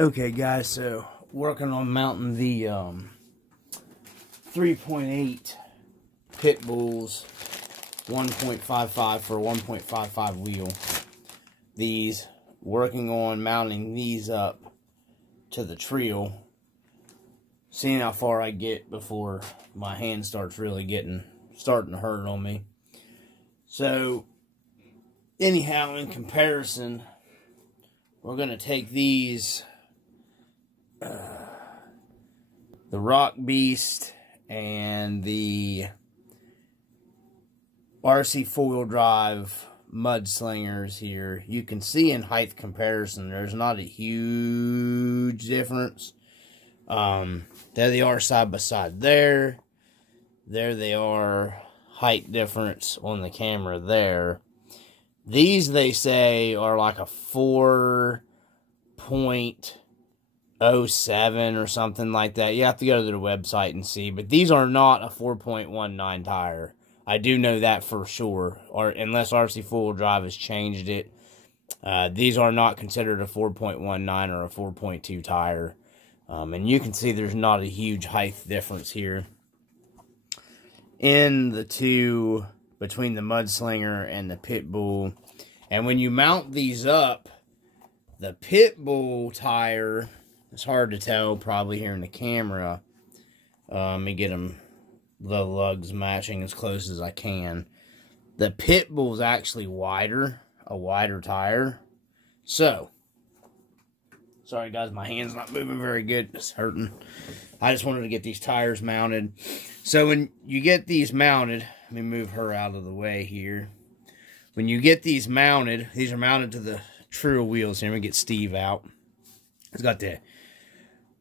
Okay guys, so working on mounting the 3.8 Pitbulls 1.55 for a 1.55 wheel. These, working on mounting these up to the Trill, seeing how far I get before my hand starts really starting to hurt on me. So anyhow, in comparison, we're going to take these the Rock Beast and the RC four-wheel drive mudslingers here. You can see in height comparison, there's not a huge difference. There they are side by side there. There they are, height difference on the camera there. These, they say, are like a 4.07 or something like that. You have to go to their website and see. But these are not a 4.19 tire. I do know that for sure. Or unless RC four-wheel drive has changed it. These are not considered a 4.19 or a 4.2 tire. And you can see there's not a huge height difference here in the two, between the Mudslinger and the Pitbull. And when you mount these up, the Pitbull tire, it's hard to tell probably here in the camera. Let me get them, the lugs matching as close as I can. The Pitbull is actually wider, a wider tire. So, sorry guys, my hand's not moving very good. It's hurting. I just wanted to get these tires mounted. So when you get these mounted, let me move her out of the way here. When you get these mounted, these are mounted to the Trill wheels here. Let me get Steve out. He's got the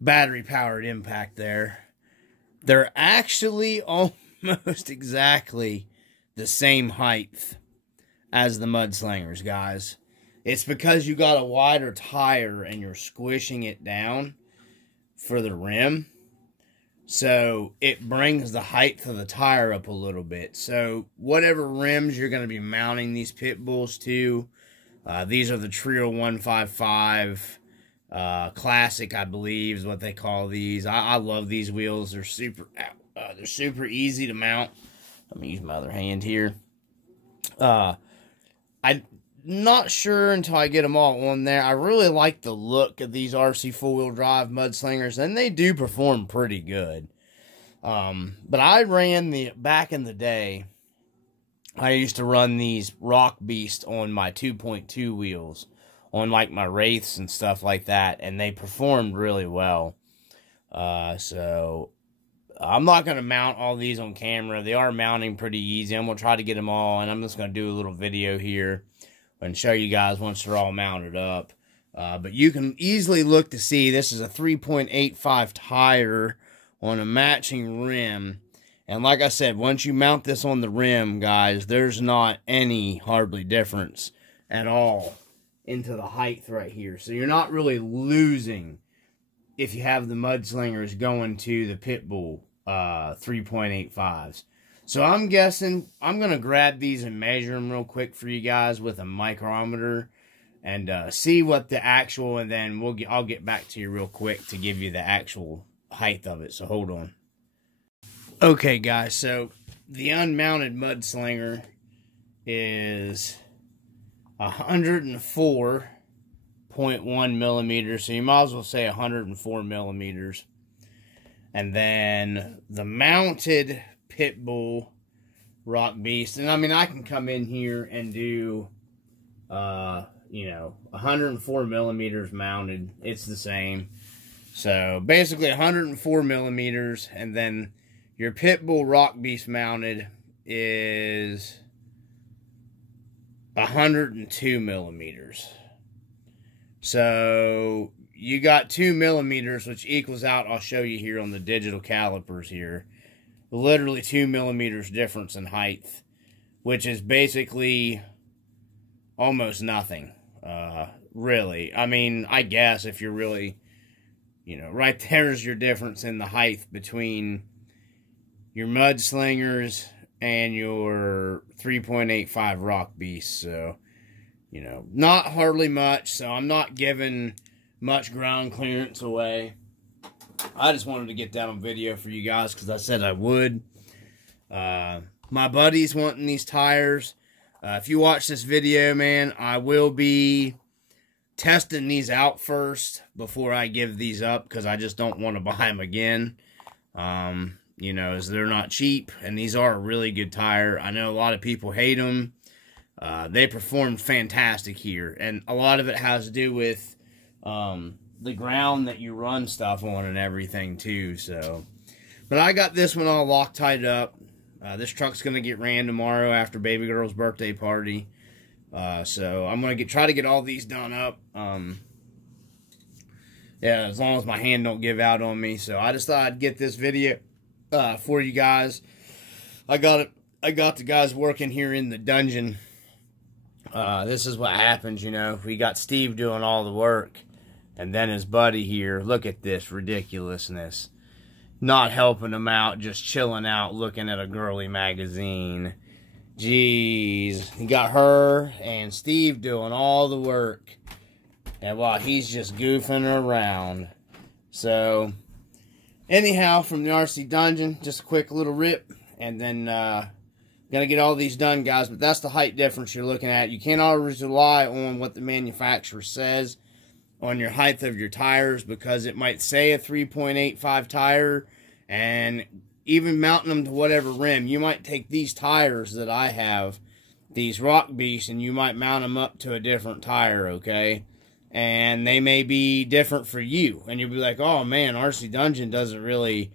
battery-powered impact there. They're actually almost exactly the same height as the Mudslingers, guys. It's because you got a wider tire and you're squishing it down for the rim. So it brings the height of the tire up a little bit. So whatever rims you're going to be mounting these Pitbulls to, these are the Trill 155 Classic, I believe, is what they call these. I love these wheels. They're super easy to mount. Let me use my other hand here. I'm not sure until I get them all on there. I really like the look of these RC four-wheel drive Mudslingers, and they do perform pretty good. But I ran back in the day, I used to run these Rock Beast on my 2.2 wheels, on like my Wraiths and stuff like that, and they performed really well. So I'm not going to mount all these on camera. They are mounting pretty easy. I'm going to try to get them all, and I'm just going to do a little video here and show you guys once they're all mounted up. But you can easily look to see this is a 3.85 tire on a matching rim. And like I said, once you mount this on the rim, guys, there's not any hardly difference at all into the height right here. So you're not really losing if you have the Mudslingers going to the Pitbull 3.85s. So I'm guessing I'm going to grab these and measure them real quick for you guys with a micrometer and see what the actual, and then I'll get back to you real quick to give you the actual height of it. So hold on. Okay guys, so the unmounted Mudslinger is 104.1 millimeters, so you might as well say 104 millimeters. And then the mounted Pitbull Rock Beast, and I mean, I can come in here and do, you know, 104 millimeters mounted. It's the same. So basically 104 millimeters, and then your Pitbull Rock Beast mounted is 102 millimeters. So you got 2 millimeters, which equals out, I'll show you here on the digital calipers here, literally 2 millimeters difference in height, which is basically almost nothing, really. I mean, I guess if you're really, you know, right there's your difference in the height between your Mudslingers and your 3.85 Rock Beast. So, you know, not hardly much. So I'm not giving much ground clearance away. I just wanted to get that on video for you guys because I said I would. My buddy's wanting these tires. If you watch this video, man, I will be testing these out first before I give these up because I just don't want to buy them again. You know, as they're not cheap, and these are a really good tire. I know a lot of people hate them. They performed fantastic here, and a lot of it has to do with the ground that you run stuff on and everything too. So, but I got this one all Loctite up. This truck's gonna get ran tomorrow after baby girl's birthday party. So I'm gonna try to get all these done up. Yeah, as long as my hand don't give out on me. So I just thought I'd get this video for you guys. I got the guys working here in the dungeon. This is what happens, you know. We got Steve doing all the work, and then his buddy here. Look at this ridiculousness. Not helping him out, just chilling out, looking at a girly magazine. Jeez. He got her and Steve doing all the work. And while he's just goofing around. So, anyhow, from the RC Dungeon, just a quick little rip. And then, gonna get all these done, guys. But that's the height difference you're looking at. You can't always rely on what the manufacturer says on your height of your tires, because it might say a 3.85 tire, and even mounting them to whatever rim, you might take these tires that I have, these Rock Beasts, and you might mount them up to a different tire, okay? And they may be different for you, and you'll be like, oh man, RC Dungeon doesn't really,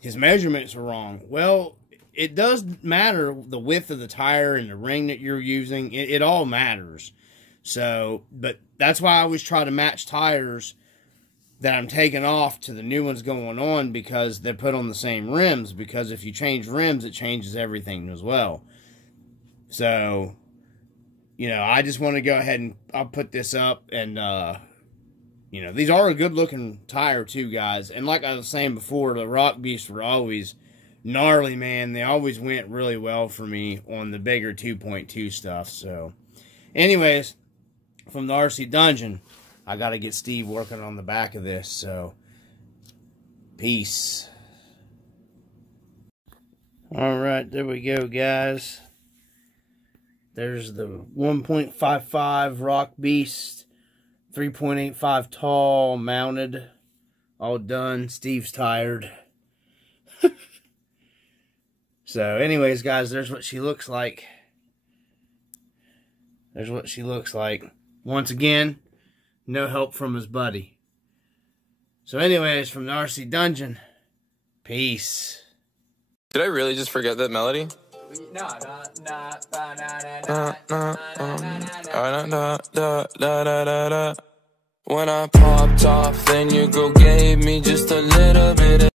his measurements are wrong. Well, it does matter, the width of the tire and the ring that you're using, it all matters. So, but that's why I always try to match tires that I'm taking off to the new ones going on, because they're put on the same rims, because if you change rims, it changes everything as well. So, you know, I just want to go ahead and I'll put this up, and, you know, these are a good looking tire too, guys. And like I was saying before, the Rock Beasts were always gnarly, man. They always went really well for me on the bigger 2.2 stuff. So, anyways, from the RC Dungeon, I got to get Steve working on the back of this. So, peace. Alright, there we go, guys. There's the 1.55 Rock Beast, 3.85 tall, mounted, all done. Steve's tired. So, anyways, guys, there's what she looks like. There's what she looks like. Once again, no help from his buddy. So anyways, from the RC Dungeon, peace. Did I really just forget that melody? When I popped off, then you go gave me just a little bit of